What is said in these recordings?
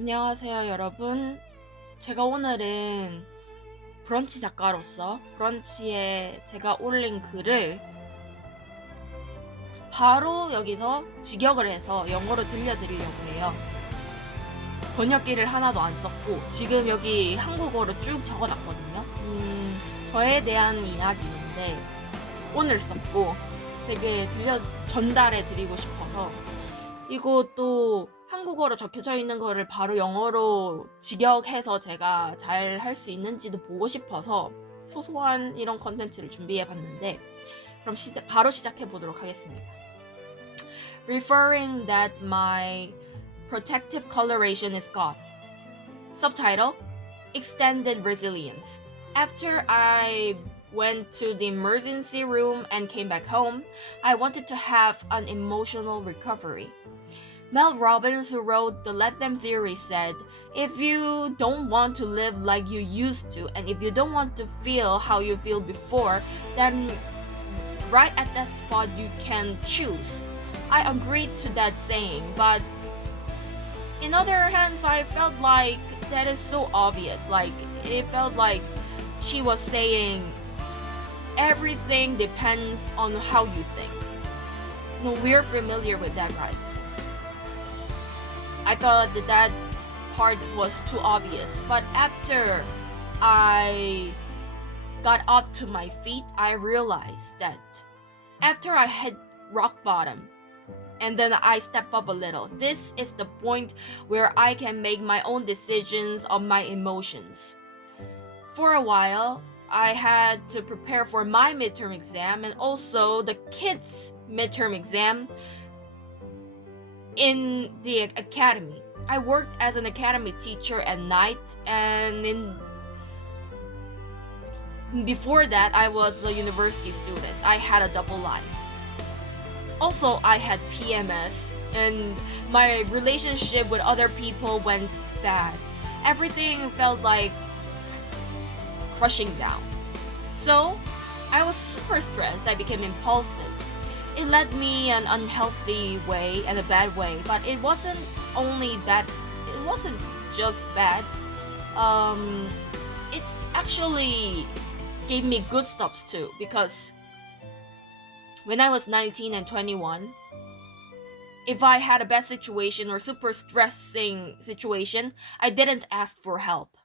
안녕하세요, 여러분. 제가 오늘은 브런치 작가로서 브런치에 제가 올린 글을 바로 여기서 직역을 해서 영어로 들려드리려고 해요. 번역기를 하나도 안 썼고 지금 여기 한국어로 쭉 적어놨거든요. 저에 대한 이야기인데 오늘 썼고 되게 전달해 드리고 싶어서 이것도 한국어로 적혀져 있는 거를 바로 영어로 직역해서 제가 잘 할 수 있는지도 보고 싶어서 소소한 이런 컨텐츠를 준비해 봤는데 그럼 바로 시작해 보도록 하겠습니다. Referring that my protective coloration is gone. Subtitle: Extended Resilience. After I went to the emergency room and came back home, I wanted to have an emotional recovery. Mel Robbins, who wrote The Let Them Theory, said, if you don't want to live like you used to, and if you don't want to feel how you feel before, then right at that spot you can choose. I agreed to that saying, but in other hands, I felt like that is so obvious. Like, it felt like she was saying, everything depends on how you think. No, we're familiar with that, right? I thought that part was too obvious, but after I got up to my feet, I realized that after I hit rock bottom and then I step up a little, this is the point where I can make my own decisions on my emotions. For a while, I had to prepare for my midterm exam and also the kids' midterm exam in the academy. I worked as an academy teacher at night, and before that I was a university student. I had a double life. Also, I had PMS and my relationship with other people went bad. Everything felt like crushing down. So I was super stressed. I became impulsive. It led me an unhealthy way and a bad way, but it wasn't only bad. It wasn't just bad. It actually gave me good stuff too, because when I was 19 and 21, if I had a bad situation or super stressing situation, I didn't ask for help.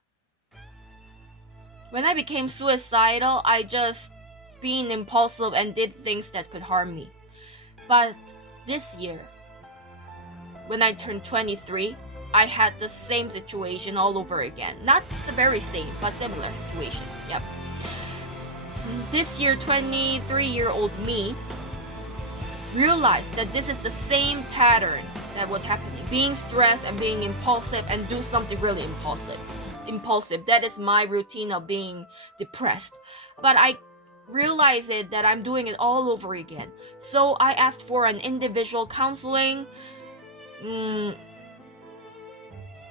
When I became suicidal, I just being impulsive and did things that could harm me. But this year, when I turned 23, I had the same situation all over again. Not the very same, but similar situation. Yep. This year, 23-year-old me realized that this is the same pattern that was happening. Being stressed and being impulsive and do something really impulsive. That is my routine of being depressed. But I realized that I'm doing it all over again. So I asked for an individual counseling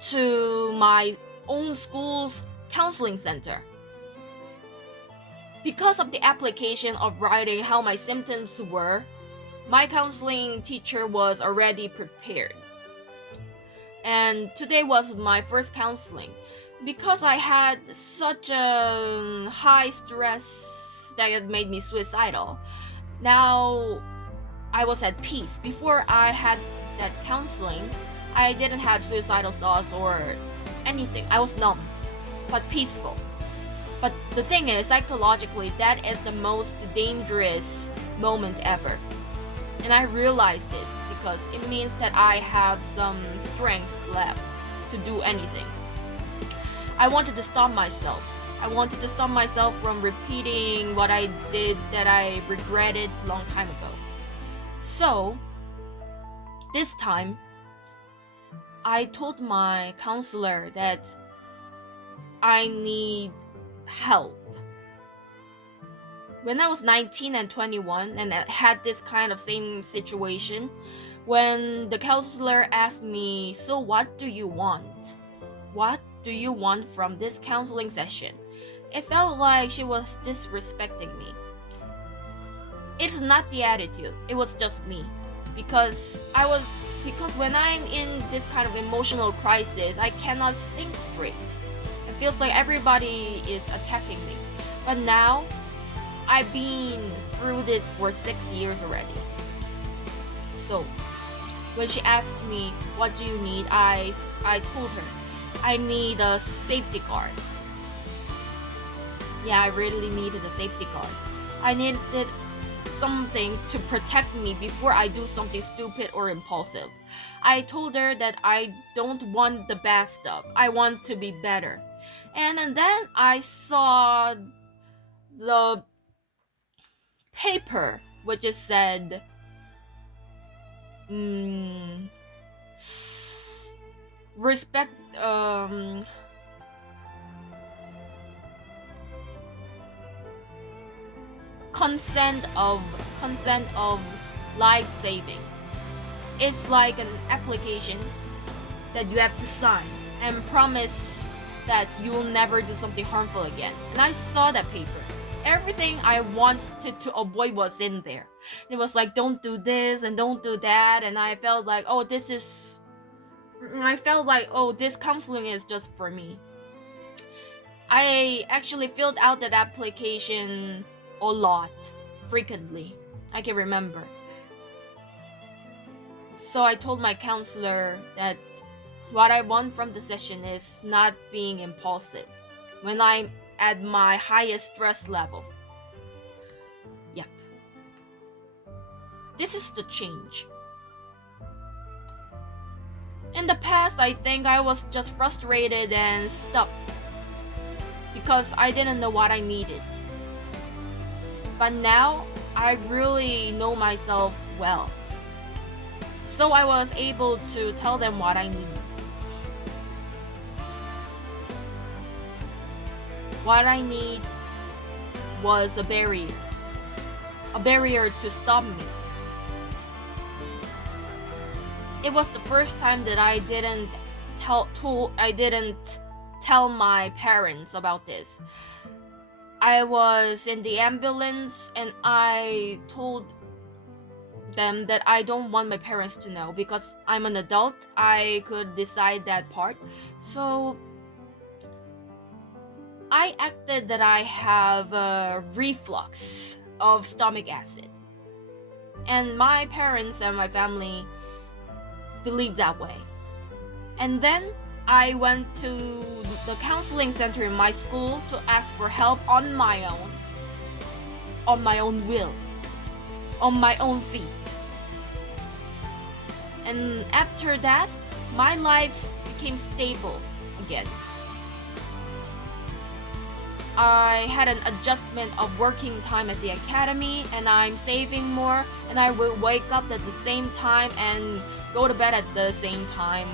to my own school's counseling center. Because of the application of writing how my symptoms were, my counseling teacher was already prepared. And today was my first counseling. Because I had such a high stress that it made me suicidal, now I was at peace. Before I had that counseling, I didn't have suicidal thoughts or anything. I was numb, but peaceful. But the thing is, psychologically, that is the most dangerous moment ever. And I realized it because it means that I have some strengths left to do anything. I wanted to stop myself. I wanted to stop myself from repeating what I did that I regretted a long time ago. So, this time, I told my counselor that I need help. When I was 19 and 21 and I had this kind of same situation, when the counselor asked me, so what do you want? What do you want from this counseling session? It felt like she was disrespecting me. It's not the attitude, it was just me. Because I was because when I'm in this kind of emotional crisis, I cannot think straight. It feels like everybody is attacking me. But now, I've been through this for 6 years already. So, when she asked me, what do you need? I told her, I need a safety guard. Yeah, I really needed a safety guard. I needed something to protect me before I do something stupid or impulsive. I told her that I don't want the bad stuff. I want to be better. And then I saw the paper which is said respect consent of life saving. It's like an application that you have to sign and promise that you'll never do something harmful again. And I saw that paper. Everything I wanted to avoid was in there. It was like, don't do this and don't do that. And I felt like, this counseling is just for me. I actually filled out that application a lot, frequently. I can remember. So I told my counselor that what I want from the session is not being impulsive when I'm at my highest stress level. Yep. This is the change. In the past, I think I was just frustrated and stuck because I didn't know what I needed. But now, I really know myself well. So I was able to tell them what I need. What I need was a barrier to stop me. It was the first time that I didn't tell my parents about this. I was in the ambulance and I told them that I don't want my parents to know because I'm an adult. I could decide that part. So I acted that I have a reflux of stomach acid. And my parents and my family believe that way. And then I went to the counseling center in my school to ask for help on my own will, on my own feet. And after that, my life became stable again. I had an adjustment of working time at the academy, and I'm saving more, and I will wake up at the same time and go to bed at the same time.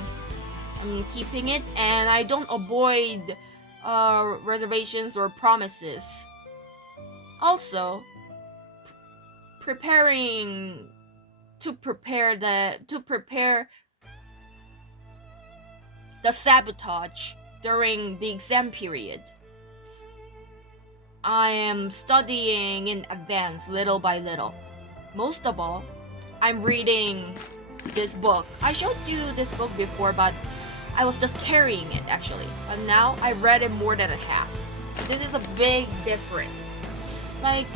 I'm keeping it, and I don't avoid reservations or promises. Also, prepare the sabotage during the exam period. I am studying in advance little by little. Most of all, I'm reading this book. I showed you this book before, but I was just carrying it actually. But now I read it more than a half. This is a big difference. Like,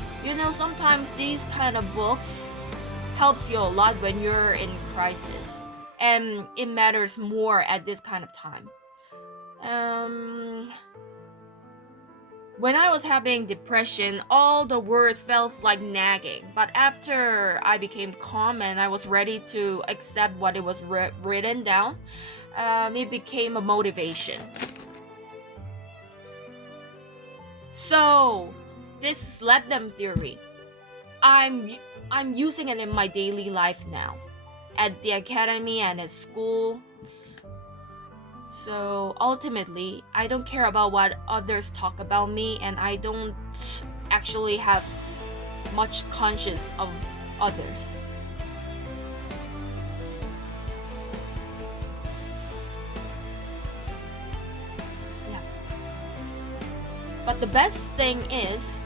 sometimes these kind of books helps you a lot when you're in crisis. And it matters more at this kind of time. When I was having depression, all the words felt like nagging. But after I became calm and I was ready to accept what it was written down, it became a motivation. So, this led them theory. I'm using it in my daily life now, at the academy and at school. So ultimately, I don't care about what others talk about me, and I don't actually have much conscience of others. Yeah. But the best thing is,